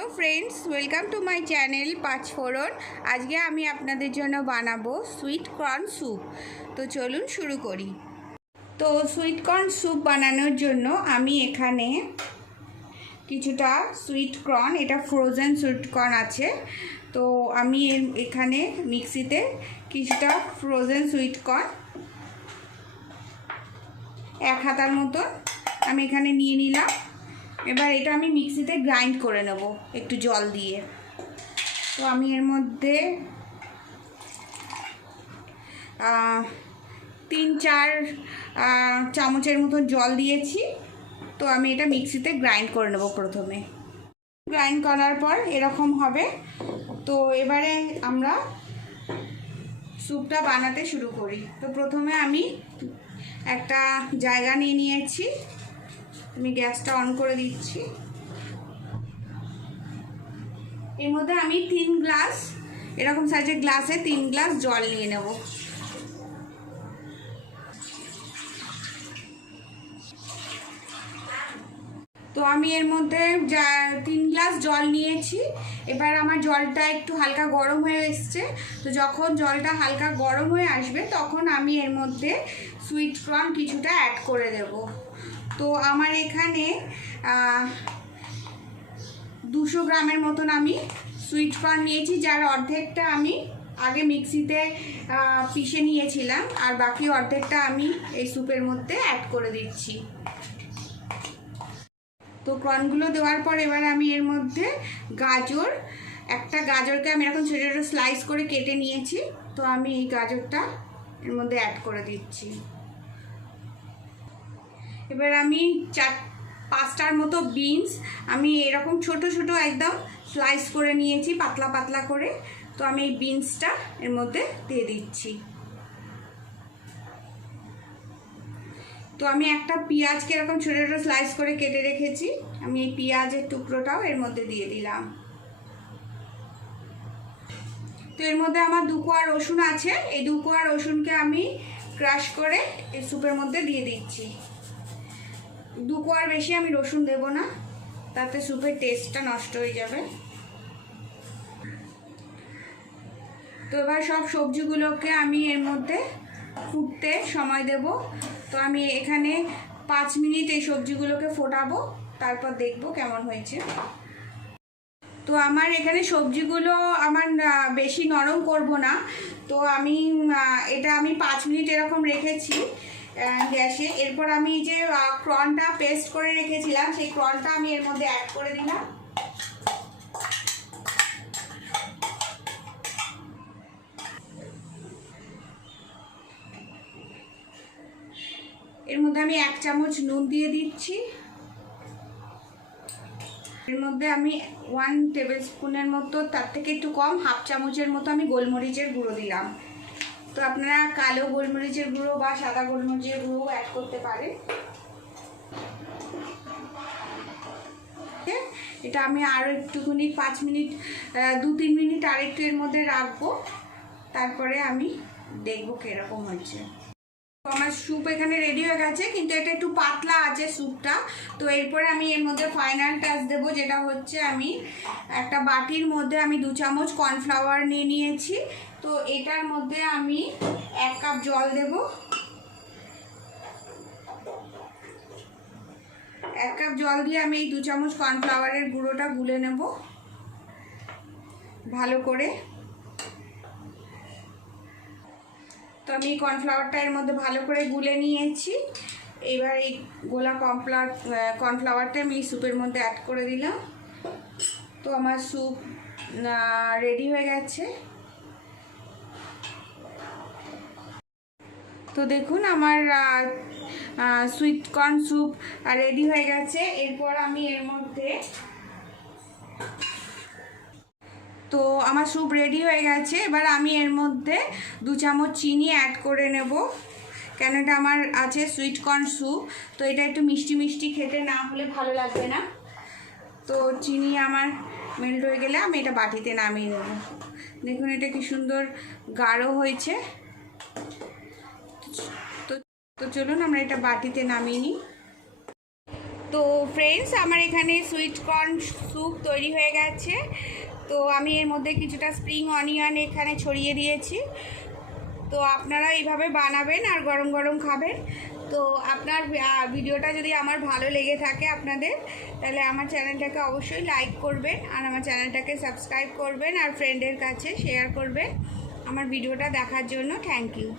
Hello friends welcome to my channel Panchphoron. आज के आमी आपनादेर जोन्नो बानाबो सुइट कर्न सूप। तो चलुन शुरू करी। तो सुइट कर्न सूप बानानोर जोन्नो आमी एखाने किछुटा सुइट कर्न, एटा फ्रोजेन सुइट कर्न आछे, तो आमी एखाने मिक्सिते किछुटा फ्रोजेन सुइट कर्न एक हातार मतन आमी एखाने निये निलाम। এবার এটা আমি মিক্সিতে গ্রাইন্ড করে নেব একটু জল দিয়ে। তো আমি এর মধ্যে 3-4 চামচের মতো জল দিয়েছি। তো আমি এটা মিক্সিতে গ্রাইন্ড করে নেব। প্রথমে গ্রাইন্ড করার পর এরকম হবে। তো এবারে আমরা স্যুপটা বানাতে শুরু করি। তো প্রথমে আমি একটা জায়গা নিয়ে নিয়েছি, আমি গ্যাসটা অন করে দিচ্ছি। এর মধ্যে আমি 3 গ্লাস এরকম সাইজের গ্লাসে 3 গ্লাস জল নিয়ে নেব। তো আমি এর মধ্যে 3 গ্লাস জল নিয়েছি। এবার আমার জলটা একটু হালকা গরম হয়ে এসছে। তো যখন জলটা হালকা গরম হয়ে আসবে তখন আমি এর মধ্যে সুইট কর্ন কিছুটা অ্যাড করে দেব। তো আমার এখানে 200 গ্রামের মতন আমি সুইট কর্ন নিয়েছি, যার অর্ধেকটা আমি আগে মিক্সিতে পিষে নিয়েছিলাম আর বাকি অর্ধেকটা আমি এই স্যুপের মধ্যে অ্যাড করে দিচ্ছি। তো কর্নগুলো দেওয়ার পর এবার আমি এর মধ্যে একটা গাজরকে আমি এরকম ছোটো ছোটো স্লাইস করে কেটে নিয়েছি। তো আমি এই গাজরটা এর মধ্যে অ্যাড করে দিচ্ছি। এবার আমি 4-5টার মতো বিনস আমি এরকম ছোট ছোট একদম স্লাইস করে নিয়েছি, পাতলা পাতলা করে। তো আমি এই বিনসটা এর মধ্যে দিয়ে দিচ্ছি। তো আমি একটা পেঁয়াজকে এরকম ছোট ছোট স্লাইস করে কেটে রেখেছি, আমি এই পেঁয়াজের টুকরোটাও এর মধ্যে দিয়ে দিলাম। তো এর মধ্যে আমার 2 কোয়া রসুন আছে, এই 2 কোয়া রসুনকে আমি ক্রাশ করে এই স্যুপের মধ্যে দিয়ে দিচ্ছি। 2 কোয়ার বেশি আমি রসুন দেব না, তাতে স্যুপের টেস্টটা নষ্ট হয়ে যাবে। তো এবার সব সবজিগুলোকে আমি এর মধ্যে ফুটতে সময় দেব। তো আমি এখানে 5 মিনিট এই সবজিগুলোকে ফোটাবো, তারপর দেখব কেমন হয়েছে। তো আমার এখানে সবজিগুলো আমার বেশি নরম করব না, তো আমি এটা 5 মিনিট এরকম রেখেছি গ্যাসে। এরপর আমি যে কর্নটা পেস্ট করে রেখেছিলাম সেই কর্নটা আমি এর মধ্যে অ্যাড করে দিলাম। এর মধ্যে আমি 1 চামচ নুন দিয়ে দিচ্ছি। এর মধ্যে আমি 1 টেবিল স্পুনের মতো, তার থেকে একটু কম, 1/2 চামচের মতো আমি গোলমরিচের গুঁড়ো দিলাম। তো আপনারা কালো গোলমরিচের গুঁড়ো বা সাদা গোলমরিচের গুঁড়ো অ্যাড করতে পারেন। এটা আমি আরও একটুখানি 5 মিনিট 2-3 মিনিট আরেকটু এর মধ্যে রাখবো, তারপরে আমি দেখবো কীরকম হয়েছে। আমার স্যুপ এখানে রেডি হয়ে গেছে, কিন্তু এটা একটু পাতলা আছে স্যুপটা। তো এরপরে আমি এর মধ্যে ফাইনাল টাচ দেবো, যেটা হচ্ছে আমি একটা বাটির মধ্যে আমি 2 চামচ কর্নফ্লাওয়ার নিয়ে নিয়েছি। তো এটার মধ্যে আমি 1 কাপ জল দেব। 1 কাপ জল দিয়ে আমি এই 2 চামচ কর্নফ্লাওয়ারের গুঁড়োটা গুলে নেব ভালো করে। তো আমি কর্নফ্লাওয়ারটা এর মধ্যে ভালো করে গুলে নিয়েছি। এবার এই গোলা কর্নফ্লাওয়ারটা আমি স্যুপের মধ্যে অ্যাড করে দিলাম। তো আমার স্যুপ রেডি হয়ে গেছে। তো দেখুন আমার সুইট কর্ন স্যুপ রেডি হয়ে গেছে। এরপর আমি এর মধ্যে তো আমার স্যুপ রেডি হয়ে গেছে। এবার আমি এর মধ্যে 2 চামচ চিনি অ্যাড করে নেব, কেন এটা আমার আছে সুইট কর্ন স্যুপ। তো এটা একটু মিষ্টি মিষ্টি খেতে না হলে ভালো লাগবে না। তো চিনি আমার মেল্ট হয়ে গেলে আমি এটা বাটিতে নামিয়ে নেব। দেখুন এটা কি সুন্দর গাঢ় হয়েছে। তো চলুন আমরা এটা বাটিতে নামিয়ে নিই। তো ফ্রেন্ডস, আমার এখানে সুইট কর্ন স্যুপ তৈরি হয়ে গেছে। তো আমি এর মধ্যে কিছুটা স্প্রিং অনিয়ন এখানে ছড়িয়ে দিয়েছি। তো আপনারা এইভাবে বানাবেন আর গরম গরম খাবেন। তো আপনার ভিডিওটা যদি আমার ভালো লেগে থাকে আপনাদের, তাহলে আমার চ্যানেলটাকে অবশ্যই লাইক করবেন আর আমার চ্যানেলটাকে সাবস্ক্রাইব করবেন আর ফ্রেন্ডের কাছে শেয়ার করবেন। আমার ভিডিওটা দেখার জন্য থ্যাংক ইউ।